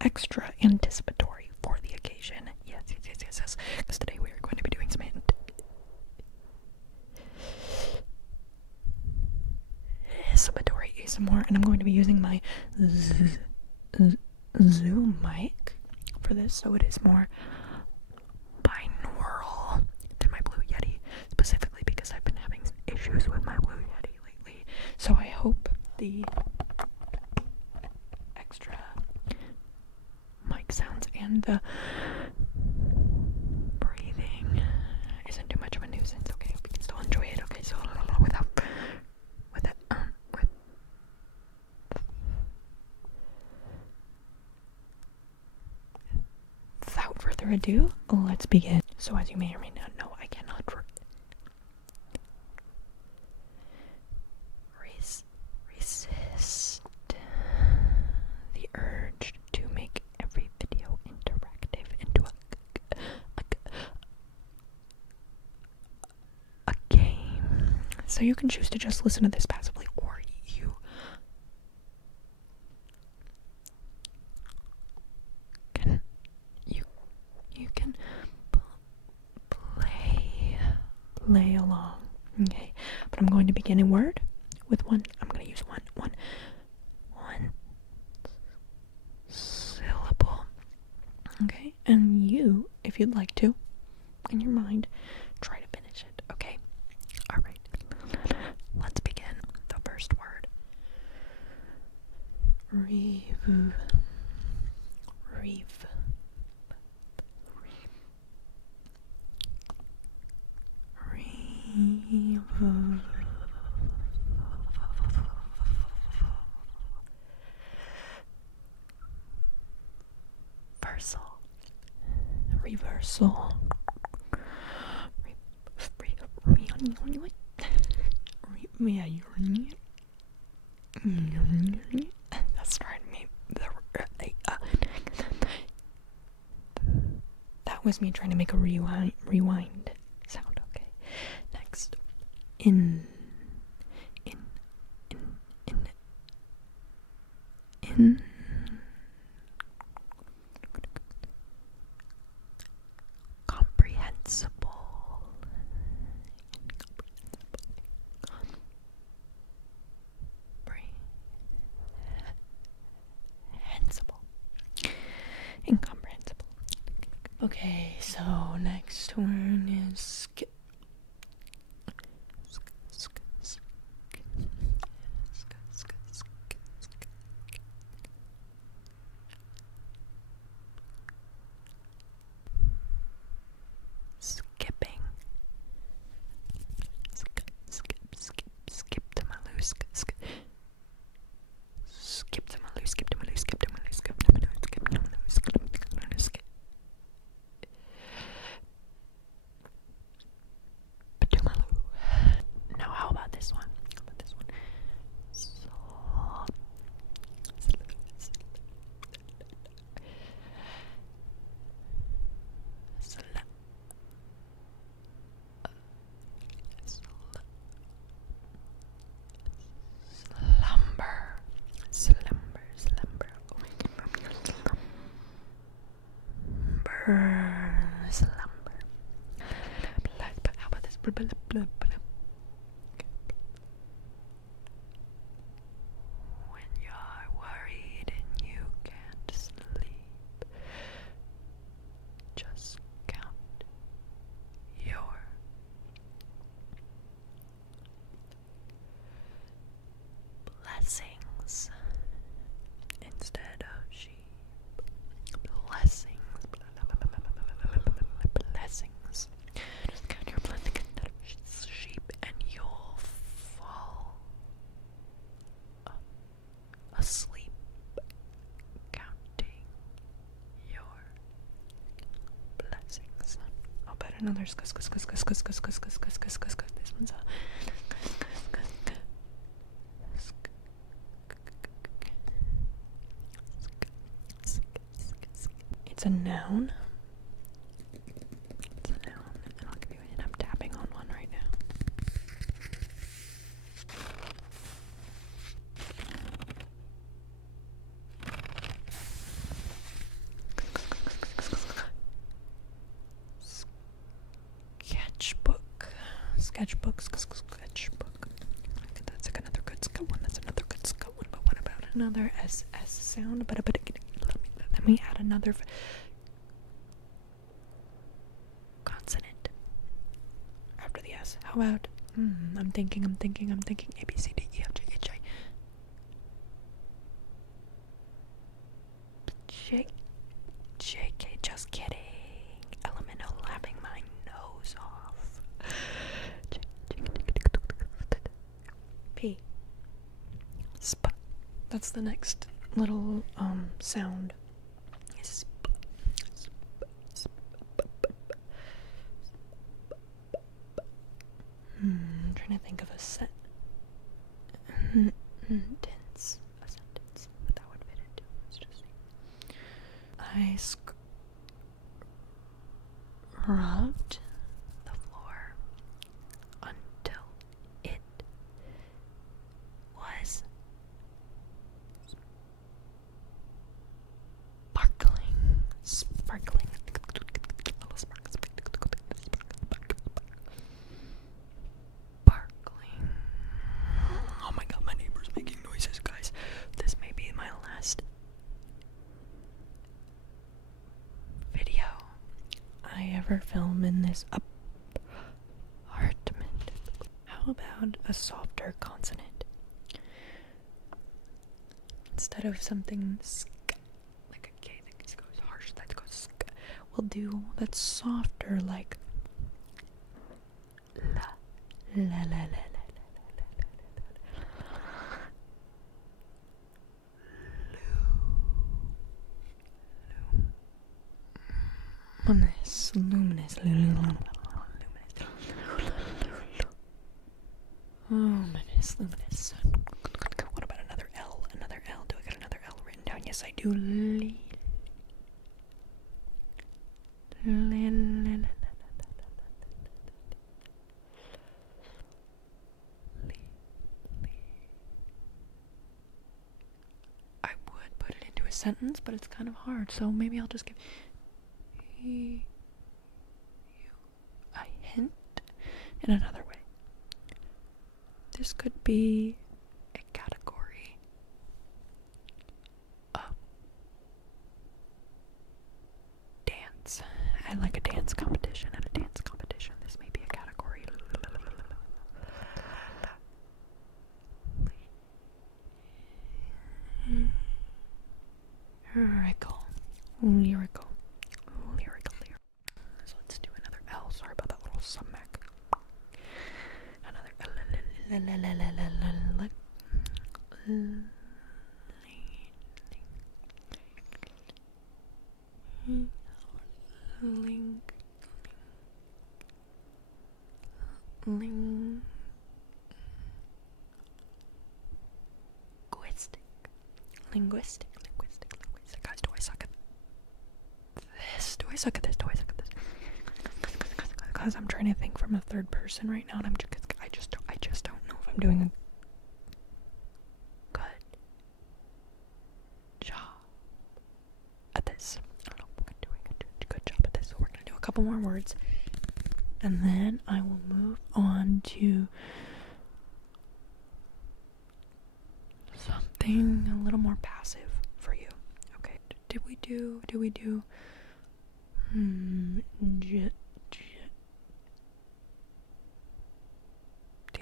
extra anticipatory for the occasion. Yes. Because today we are going to be doing some anticipatory ASMR, and I'm going to be using my Zoom mic for this, so it is more binaural than my Blue Yeti, specifically because I've been having issues with my Blue Yeti lately. So I hope the extra mic sounds and the breathing isn't too much of a nuisance. Okay, we can still enjoy it. Okay, so without further ado, let's begin. So as you may or may not know, I cannot resist the urge to make every video interactive into a game. So you can choose to just listen to this passively, or you can play along. Okay, but I'm going to begin a word with one. I'm going to use one syllable. Okay, and you, if you'd like to, in your mind, try to finish it. Okay, all right. Let's begin. The first word. Reeve. Reversal. That's right. That was me trying to make a rewind sound. Okay. Next. In comprehensible. Incomprehensible. Okay, so next one is skip. Skipping. Skip to my loose. Skip to my loose. Now, how about this one? Slumber. How about this? When you're worried and you can't sleep, just count your blessings instead of sheep. Blessings. Just count your blessings instead of sheep, and you'll fall asleep counting your blessings. I'll bet another this one's it's a noun. And I'll give you a hint. I'm tapping on one right now. sketchbook. Sketchbook. That's another good one. That's another good one. But what about another S sound? But let me add another consonant after the S. How about? I'm thinking. A B C D E F G H I J K. Just kidding. Elemental laughing my nose off. P. Sp. That's the next little sound. I'm trying to think of a sentence that would fit into. Let's just see. I scrubbed the floor until it was sparkling. Oh my god, my neighbor's making noises, guys. This may be my last video I ever film in this apartment. How about a softer consonant? Instead of something like a K that goes harsh, that goes sk, we'll do that's softer, like la. Luminous. What about another L? Do I got another L written down? Yes, I do. I would put it into a sentence, but it's kind of hard, so maybe I'll just give you a hint in another way. This could be a category of dance. I like a dance competition. At a dance competition, this may be a category. Lyrical. So let's do another L. Sorry about that little sumac. Another linguistic. Guys, do I suck at this? Because I'm trying to think from a third person right now, and I just don't know if I'm doing a good job at this. I don't know if I'm doing a good job at this. So we're gonna do a couple more words, and then I will move on to something a little more passive for you. Okay. Did we do do you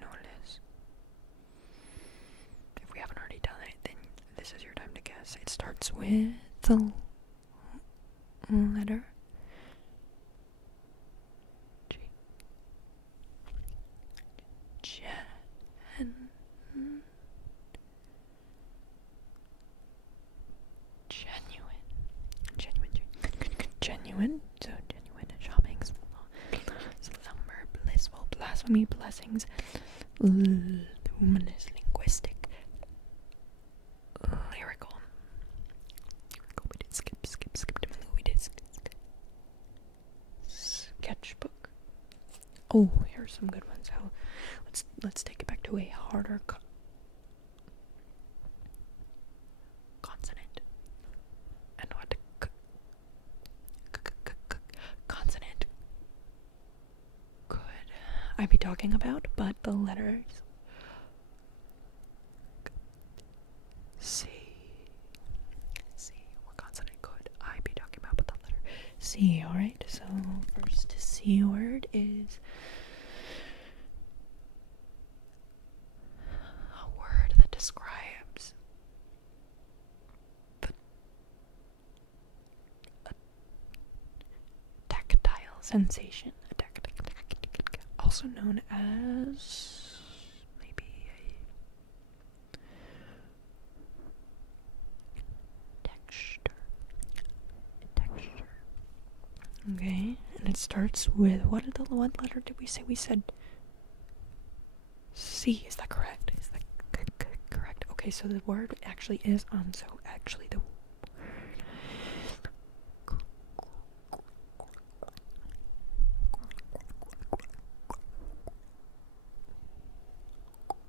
know what it is? If we haven't already done it, then this is your time to guess. It starts with the letter G. Genuine. So genuine shopping, slumber, blissful, blasphemy, blessings, luminous, linguistic, lyrical. We did skip. We did sketchbook. Oh, here are some good ones. Let's take it back to a harder consonant. And what consonant could I be talking about, but the letters C. What consonant could I be talking about with the letter C? Alright, so first C word is a word that describes a tactile sensation. Also known as maybe a texture. Okay, and it starts with what letter did we say? We said C. Is that correct? Is that correct? Okay, so the word actually is so actually the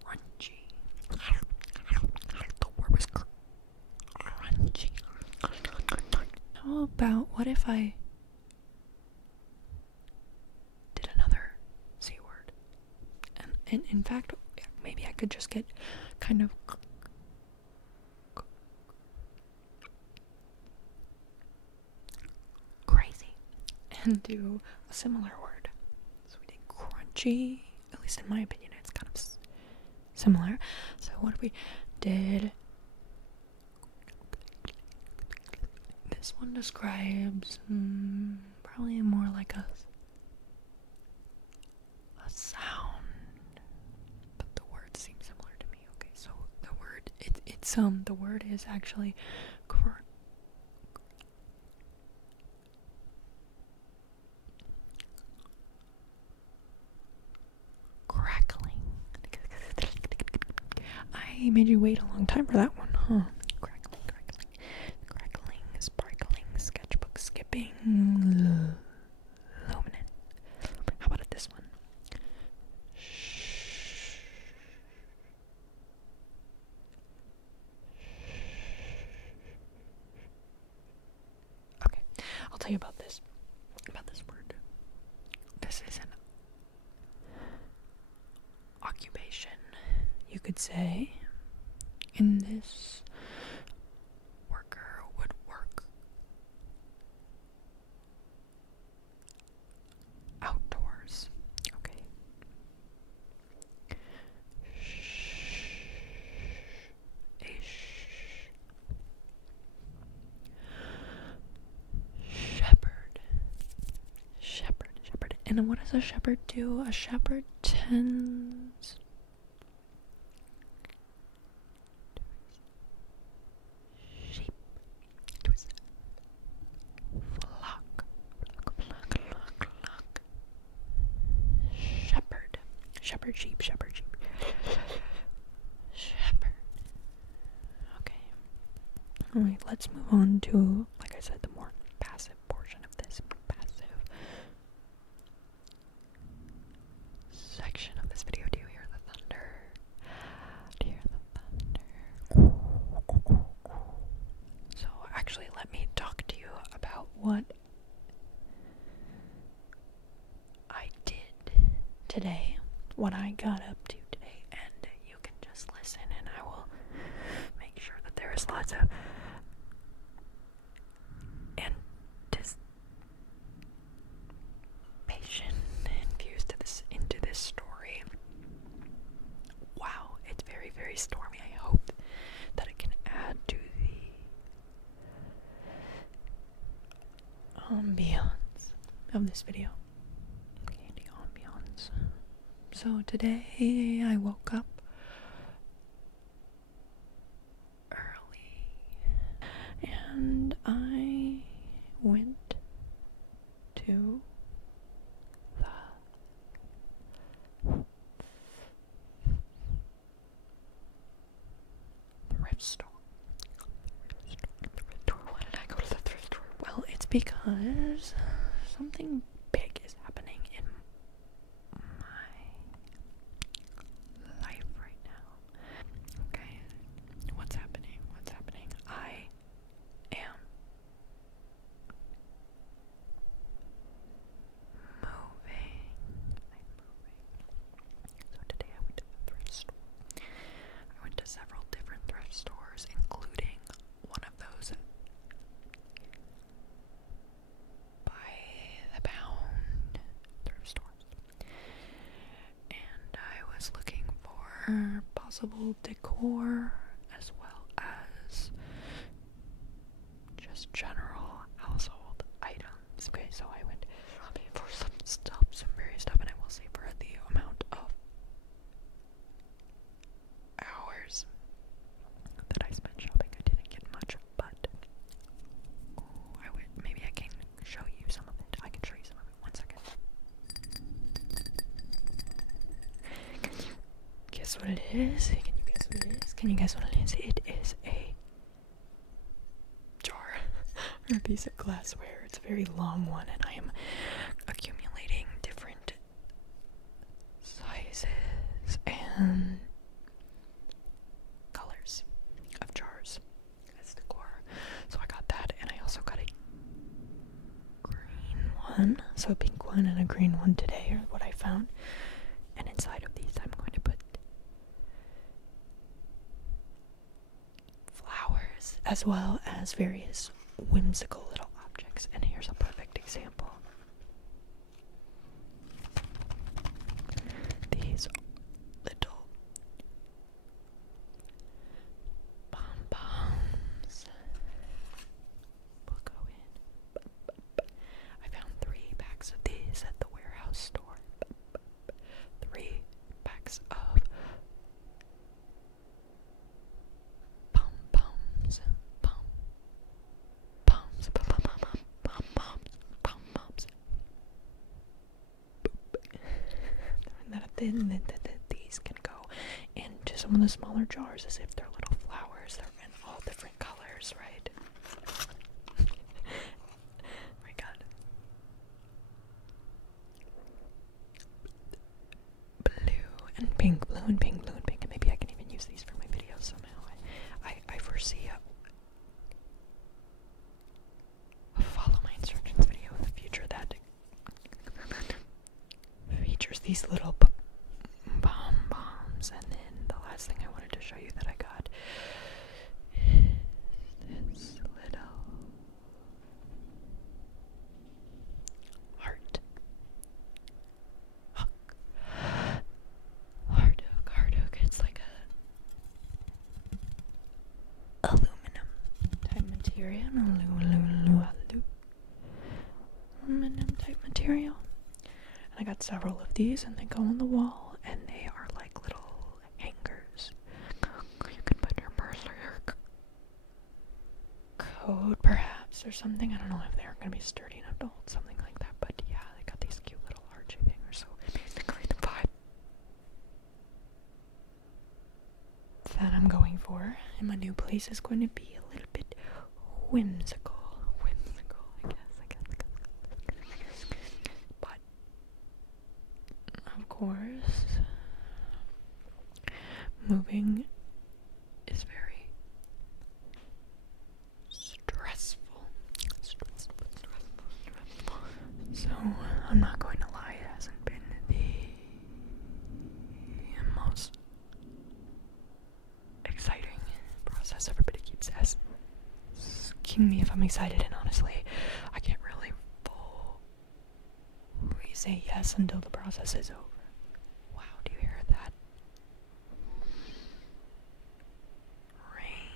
crunchy. The word was crunchy. How about what if I did another C word? And in fact, maybe I could just get kind of crazy and do a similar word. So we did crunchy, at least in my opinion, it's kind of similar. So what we did, this one describes probably more like a sound, but the word seems similar to me. Okay, so the word the word is actually crackling. I made you wait a long time for that one, huh? Crackling, sparkling, sketchbook skipping, luminant. How about this one? Okay, I'll tell you about this word. This is an occupation, you could say. In this, worker would work outdoors. Okay. Shepherd. And what does a shepherd do? A shepherd tends sheep to his flock. Shepherd sheep. Shepherd. Okay. Alright, let's move on to, like I said, the more passive portion of this. Passive section of this video. Do you hear the thunder? So actually, let me talk to you about what I did today, what I got up to today, and you can just listen and I will make sure that there is lots of anticipation infused into this story. Wow, it's very, very stormy. I hope that it can add to the ambiance of this video. Candy ambiance. So today I woke up early and I went to the thrift store. Why did I go to the thrift store? Well, it's because something big is happening in my life right now. Okay, what's happening? I am moving. more possible decor as well as just general household items. Okay, so I went shopping for some various stuff, and I will say for the amount of hours that I spent shopping, I didn't get much, but maybe I can show you some of it. I can show you some of it. 1 second. Can you guess what it is? Can you guess what it is? Can you guess what it is? It is a jar or a piece of glassware. It's a very long one, and I am accumulating different sizes and colors of jars as decor. So I got that, and I also got a green one. So a pink one and a green one today are what I found. And inside of these I'm going to put flowers as well as various whimsical little objects. And here's a perfect example. These little pom-poms will go in. I found 3 packs of these at the warehouse store. 3 packs of pom-poms. Pom-poms. Pom-poms. These can go into some of the smaller jars as if they're little flowers. They're in all different colors, right? Oh my god. Blue and pink, blue and pink, blue and pink. And maybe I can even use these for my videos somehow. I foresee a follow my instructions video in the future that features these little bombs. And then the last thing I wanted to show you that I got is this little heart hook. Heart hook. It's like a aluminum type material. Aluminum type material. And I got several of these, and they go on the wall, and they are like little hangers. You can put your purse or your coat, perhaps, or something. I don't know if they're going to be sturdy enough to hold something like that, but yeah, they got these cute little heart-shaped hangers. So basically the vibe that I'm going for in my new place is going to be a little bit whimsical, I guess. But of course, moving is very stressful. So I'm not going to lie, it hasn't been the most exciting process. Everybody keeps asking me if I'm excited, and honestly, I can't really fully say yes until the process is over. Wow, do you hear that? Rain.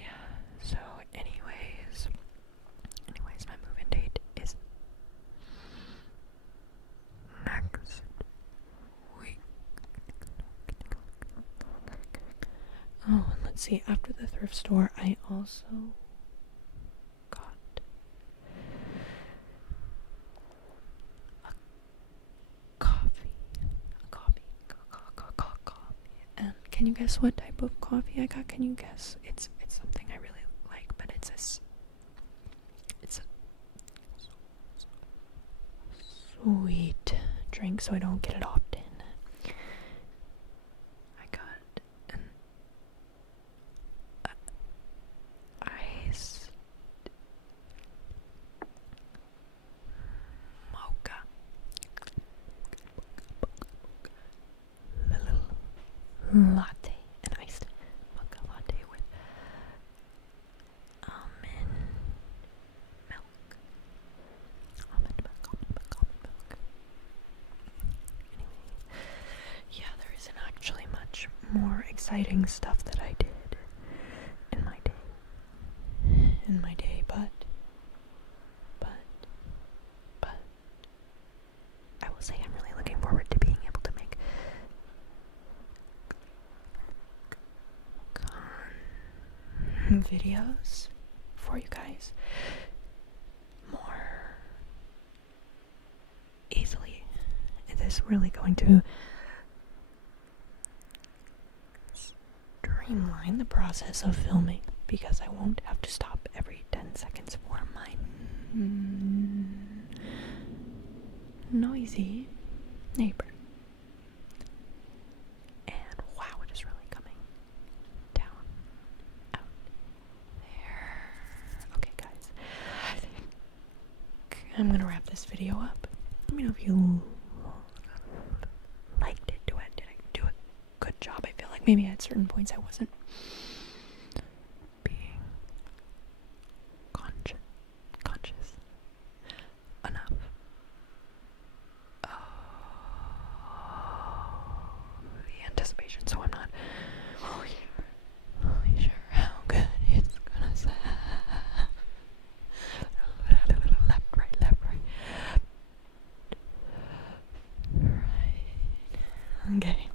Yeah, so anyways, my move-in date is next week. Oh, and let's see, after the thrift store, I also got a coffee. And can you guess what type of coffee I got? Can you guess? It's something I really like, but it's a sweet drink, so I don't get it often. I got an iced mocha latte, an iced mocha latte with almond milk. exciting stuff that I did in my day, but I will say I'm really looking forward to being able to make videos for you guys more easily. It is really going to streamline the process of filming because I won't have to stop every 10 seconds for my noisy neighbor. And wow, it is really coming down out there. Okay, guys, I think I'm gonna wrap this video up. Let me know if you liked it. Did I do a good job? I feel like maybe at certain points I wasn't being conscious enough. The anticipation, so I'm not really sure how good it's gonna sound. Left, right, right. Okay.